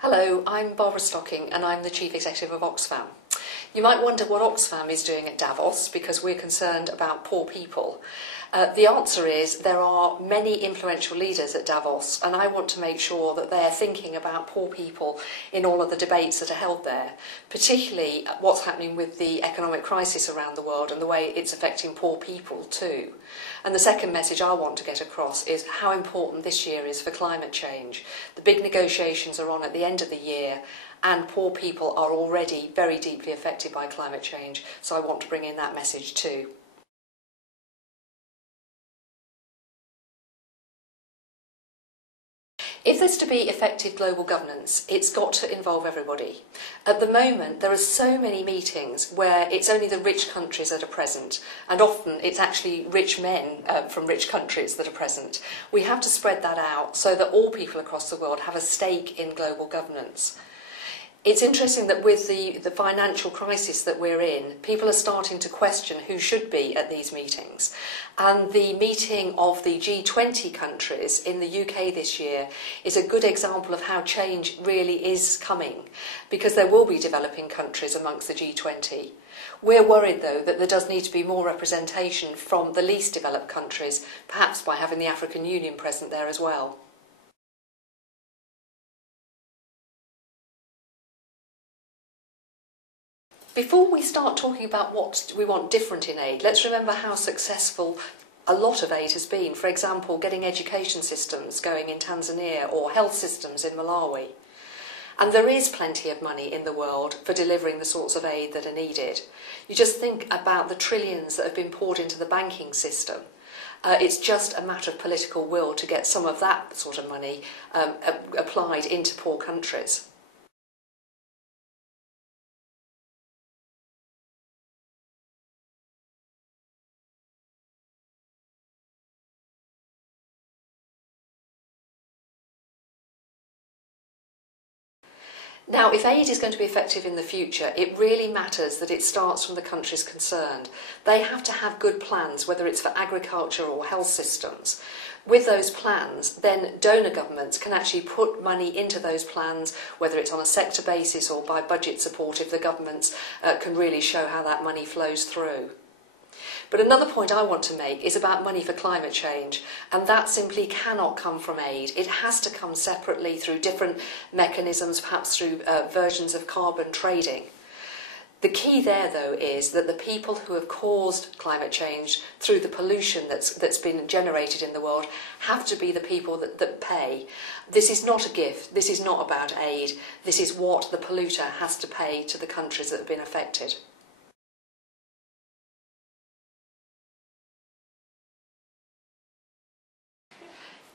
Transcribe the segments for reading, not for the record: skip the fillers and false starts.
Hello, I'm Barbara Stocking and I'm the Chief Executive of Oxfam. You might wonder what Oxfam is doing at Davos because we're concerned about poor people. The answer is there are many influential leaders at Davos, and I want to make sure that they're thinking about poor people in all of the debates that are held there, particularly what's happening with the economic crisis around the world and the way it's affecting poor people too. And the second message I want to get across is how important this year is for climate change. The big negotiations are on at the end of the year, and poor people are already very deeply affected by climate change, so I want to bring in that message too. If there's to be effective global governance, it's got to involve everybody. At the moment, there are so many meetings where it's only the rich countries that are present, and often it's actually rich men from rich countries that are present. We have to spread that out so that all people across the world have a stake in global governance. It's interesting that with the financial crisis that we're in, people are starting to question who should be at these meetings. And the meeting of the G20 countries in the UK this year is a good example of how change really is coming, because there will be developing countries amongst the G20. We're worried, though, that there does need to be more representation from the least developed countries, perhaps by having the African Union present there as well. Before we start talking about what we want different in aid, let's remember how successful a lot of aid has been. For example, getting education systems going in Tanzania or health systems in Malawi. And there is plenty of money in the world for delivering the sorts of aid that are needed. You just think about the trillions that have been poured into the banking system. It's just a matter of political will to get some of that sort of money applied into poor countries. Now, if aid is going to be effective in the future, it really matters that it starts from the countries concerned. They have to have good plans, whether it's for agriculture or health systems. With those plans, then donor governments can actually put money into those plans, whether it's on a sector basis or by budget support, if the governments can really show how that money flows through. But another point I want to make is about money for climate change, and that simply cannot come from aid. It has to come separately through different mechanisms, perhaps through versions of carbon trading. The key there, though, is that the people who have caused climate change through the pollution that's been generated in the world have to be the people that pay. This is not a gift. This is not about aid. This is what the polluter has to pay to the countries that have been affected.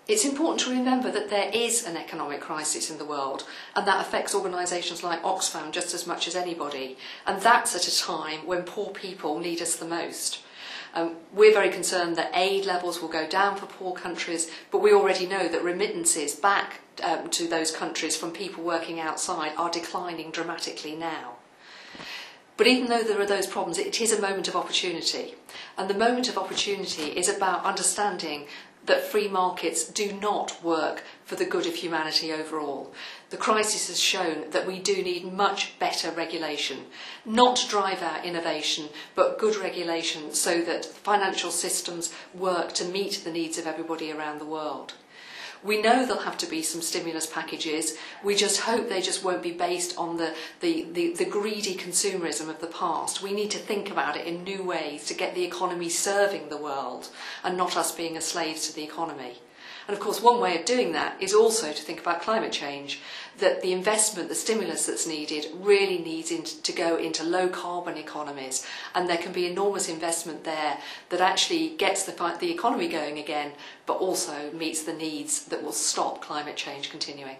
It's important to remember that there is an economic crisis in the world, and that affects organisations like Oxfam just as much as anybody, and that's at a time when poor people need us the most. We're very concerned that aid levels will go down for poor countries, but we already know that remittances back to those countries from people working outside are declining dramatically now. But even though there are those problems, it is a moment of opportunity, and the moment of opportunity is about understanding that free markets do not work for the good of humanity overall. The crisis has shown that we do need much better regulation, not to drive our innovation, but good regulation so that financial systems work to meet the needs of everybody around the world. We know there'll have to be some stimulus packages. We just hope they just won't be based on the greedy consumerism of the past. We need to think about it in new ways to get the economy serving the world and not us being as slaves to the economy. And of course, one way of doing that is also to think about climate change, that the investment, the stimulus that's needed really needs to go into low carbon economies, and there can be enormous investment there that actually gets the economy going again, but also meets the needs that will stop climate change continuing.